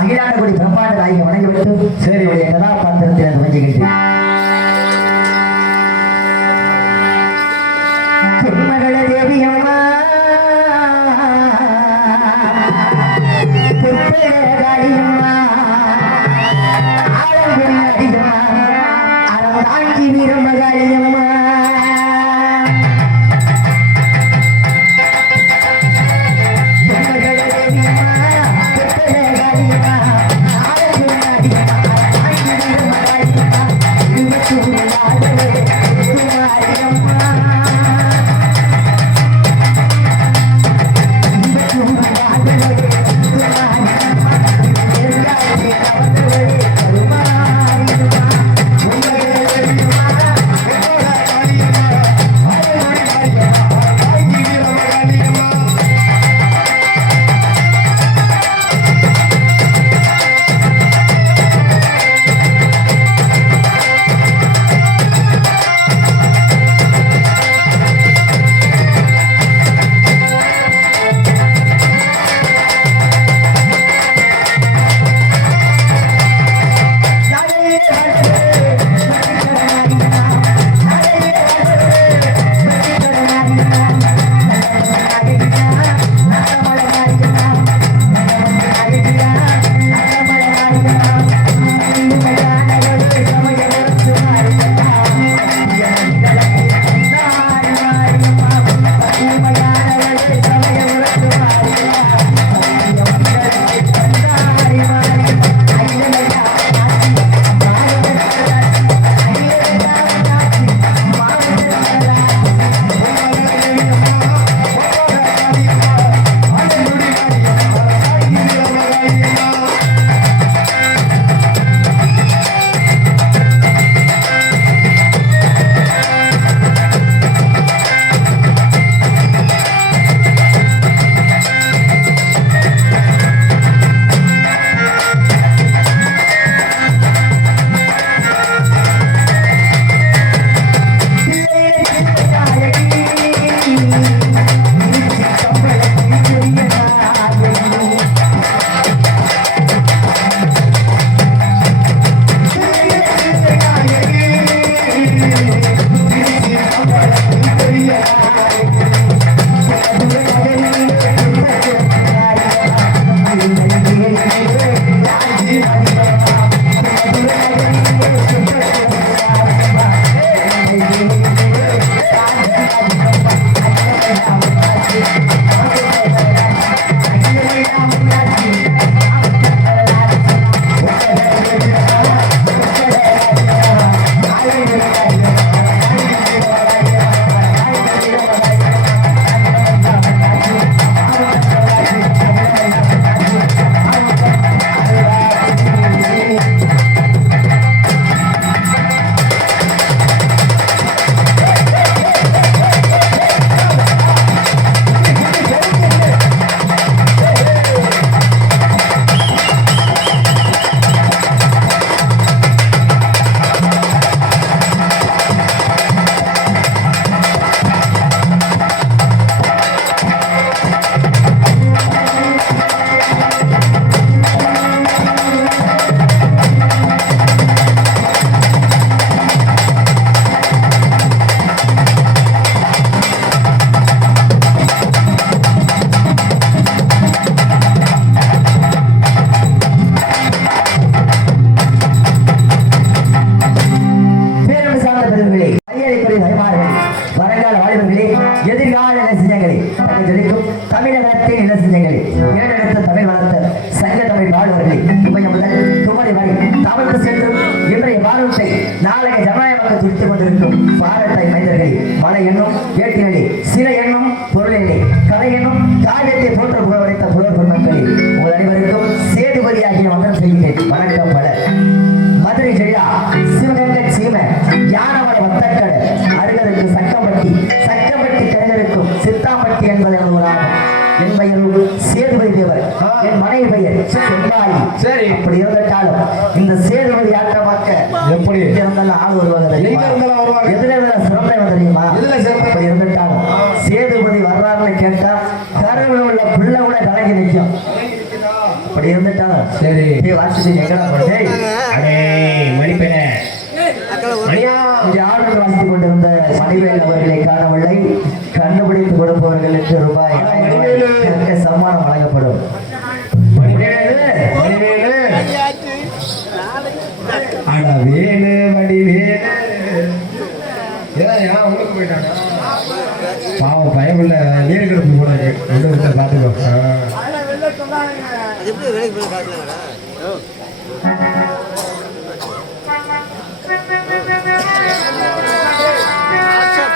அகிலாண்டகுடி பிரம்மாண்ட நாயகி வணங்கிவிட்டு சேரியுடைய கதாபாத்திரத்தை வணங்குகின்றேன் விற்றுக் கொண்டிருக்கும் பாரத்தை மனிதர்கள் மலை என்னும் ஏட்டின அப்படி சரி. போய் வாசிச்சு எங்கடா போட்டே அடே மணிப்பெண்ணே மணியா கொடுப்பவர்களுக்கு ரூபாய் சம்மானம் வழங்கப்படும். ஆனா வேணு வடிவேலு பாவம் பயமில்ல நீர் கிடப்பு போனாங்க பார்த்துக்கோ. அது எப்படி வேலைக்கு போய் காட்டலாம்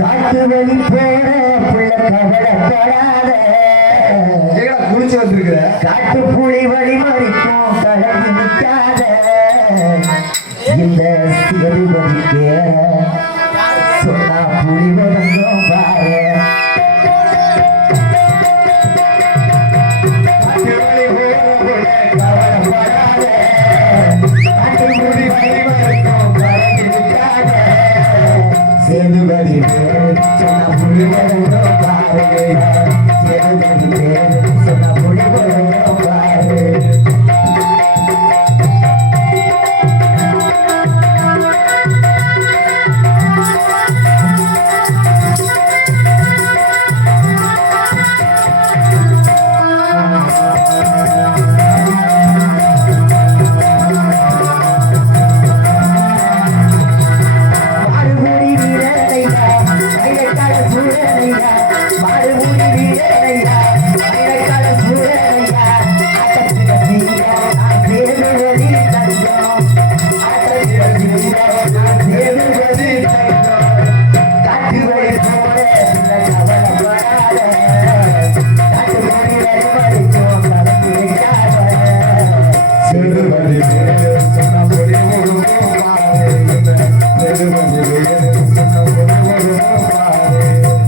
காட்டு வெளி போன குளிச்சு வந்திருக்கிற. காட்டு புலி வழி மறிக்கும் கலந்து நிற்காத இந்த புலி வந்தோம் செல்வடி சொன்ன புள்ளி பாருங்க Thank you.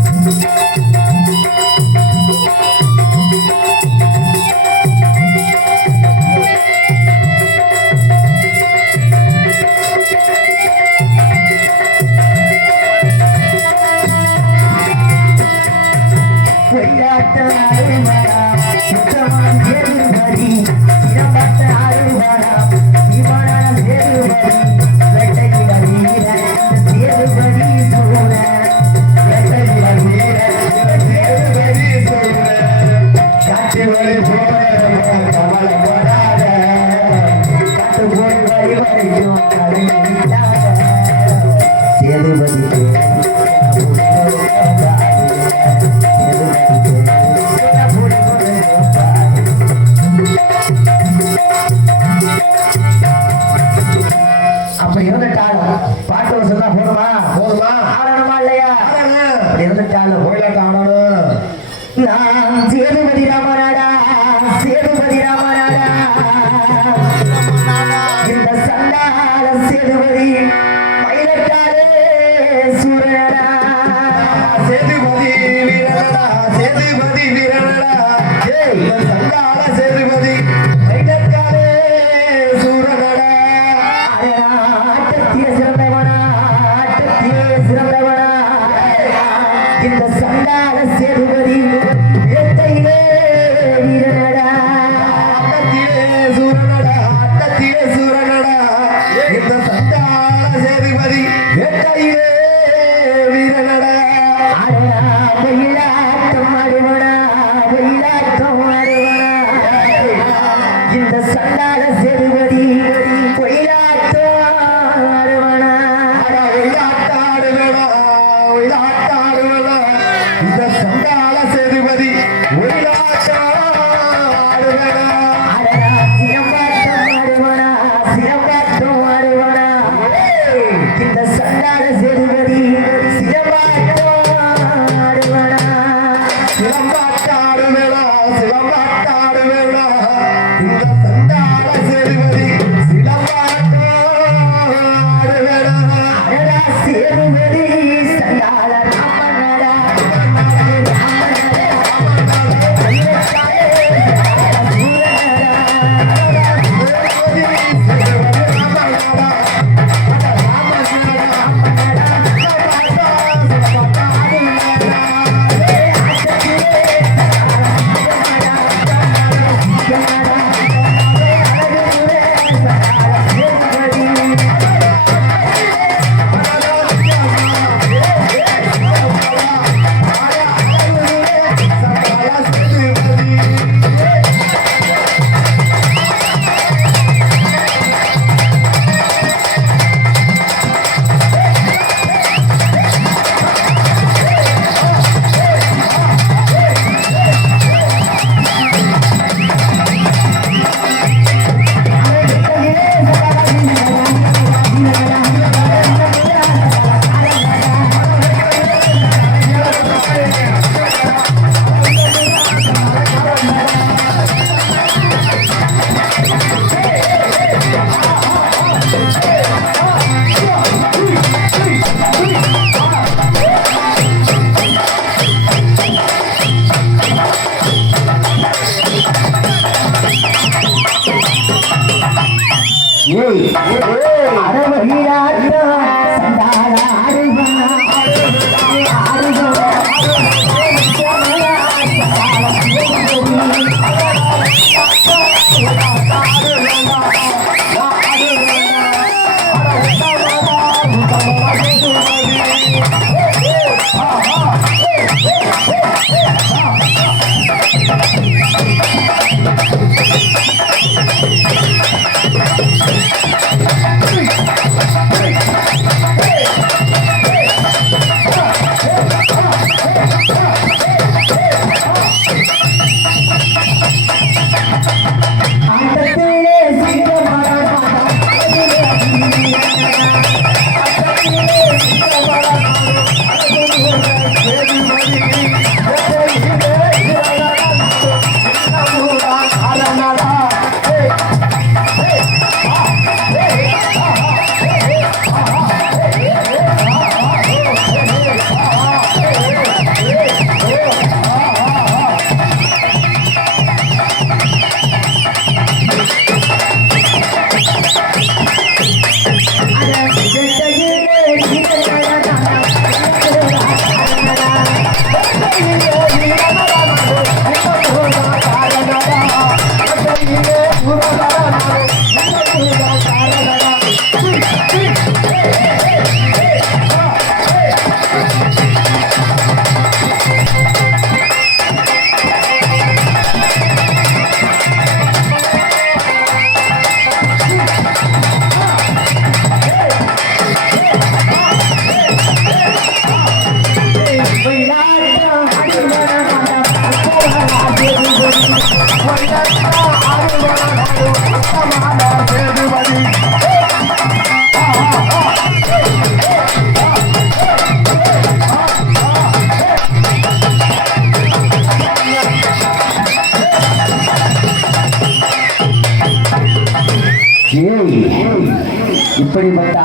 காணனு நான் சேதுபதி ராமராடா சேதுபதி ராமராடா. இந்த சண்டால சேதுபதி பயிலட்டாரே சூரனடா. சேதுபதி வீரனடா சேதுபதி வீரனடா. இந்த சண்டால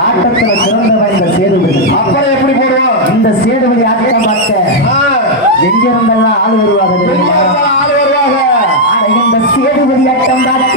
ஆட்டத்துல சிறந்தவன் இந்த சேதுபதி? அப்புறம் எப்படி போடுவோம்? இந்த சேதுபதி ஆட்டம் பார்க்க ஆ, எங்கிருந்தெல்லாம் ஆள் வருவாங்க? ஆள் வருவாங்க இந்த சேதுபதி ஆட்டம் பார்க்க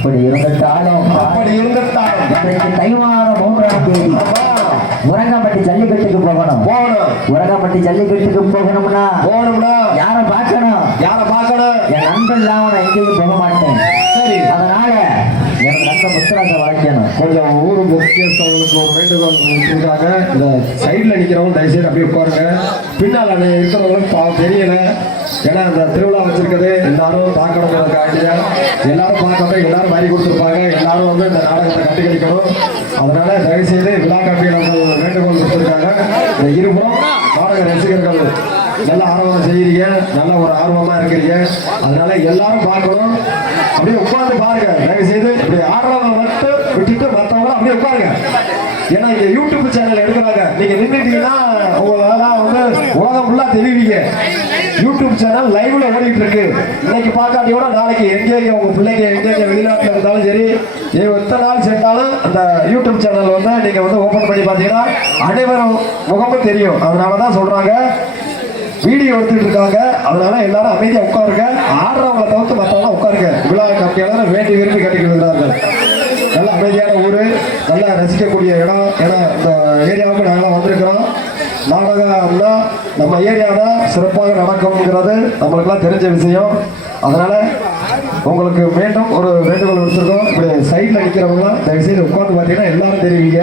அப்படி இருந்துட்டாலும் அப்படி இருந்துட்டால் இன்றைக்கு தை மாதம் மூன்றாம் தேதி. உரங்கம்பட்டி ஜல்லிக்கட்டுக்கு போகணும். போகணும். உரங்கம்பட்டி ஜல்லிக்கட்டுக்கு போகணும்னா போகணும்னா யாரை பார்க்கணும்? யார பார்க்கணும்? என் நண்பன் இல்லாம நான் எங்கேயும் போக மாட்டேன். சரி. அதனால என் நண்பன் முத்துராஜை கொஞ்சம் ஊர் முக்கியஸ்தவங்களுக்கு ஒரு வேண்டுகோள் இருக்காங்க இந்த சைடில் நிற்கிறவங்க தயவுசெய்து அப்படியே உட்காருங்க. பின்னால் அண்ணே இருக்கிறவங்களுக்கு பாவம் தெரியல. ஏன்னா அந்த திருவிழா வச்சிருக்கிறது எல்லாரும் பார்க்கணுங்கிறதுக்காண்டியா எல்லாரும் பார்க்கணும் எல்லாரும் வாரி கொடுத்துருப்பாங்க. எல்லாரும் வந்து இந்த நாடகத்தை கண்டுகளிக்கணும் அதனால தயவுசெய்து விழா கம்பியினர்கள் வேண்டுகோள் கொடுத்துருக்காங்க இந்த இருபுறம் நாடக ரசிகர்கள் நல்ல ஆர்வம் செய்யறீங்க. நல்ல ஒரு ஆர்வமா இருக்கிறீங்க. அதனால எல்லாரும் பார்க்கணும். அப்படியே உட்கார்ந்து பாருங்க. தயவுசெய்து ஏன்னா இங்க யூடியூப் சேனல் எடுக்கிறாங்க. நீங்க நின்றுட்டீங்கன்னா உங்களால வந்து உலகம் ஃபுல்லா தெரிவிங்க யூடியூப் சேனல் லைவ்ல ஓடிட்டு இருக்கு இன்னைக்கு பார்க்காட்டி கூட நாளைக்கு எங்கேயும் உங்க பிள்ளைங்க எங்கேயும் வெளிநாட்டுல இருந்தாலும் சரி எத்தனை நாள் சேர்ந்தாலும் அந்த யூடியூப் சேனல் வந்து நீங்க வந்து ஓபன் பண்ணி பார்த்தீங்கன்னா அனைவரும் முகமும் தெரியும். அதனால தான் சொல்றாங்க. வீடியோ எடுத்துட்டு இருக்காங்க. அதனால எல்லாரும் அமைதியா உட்காருங்க. ஆடுறவங்களை தவிர்த்து மற்றவங்க உட்காருங்க. விழா கட்டியாளர் வேண்டி விரும்பி கட்டிக்கிட்டு இருக்கிறார்கள். நல்லா ரசிக்கக்கூடிய இடம் ஏன்னா இந்த ஏரியாவுக்கு நாங்களாம் வந்திருக்கிறோம். நாடகம்னா நம்ம ஏரியா தான் சிறப்பாக நடக்கும்ங்கிறது நம்மளுக்கெல்லாம் தெரிஞ்ச விஷயம். அதனால் உங்களுக்கு மீண்டும் ஒரு வேண்டுகோள் வச்சிருக்கோம் இப்படி சைடில் நிற்கிறவங்களாம் தயவுசெய்து உட்காந்து பார்த்தீங்கன்னா எல்லாரும் தெரிவிங்க.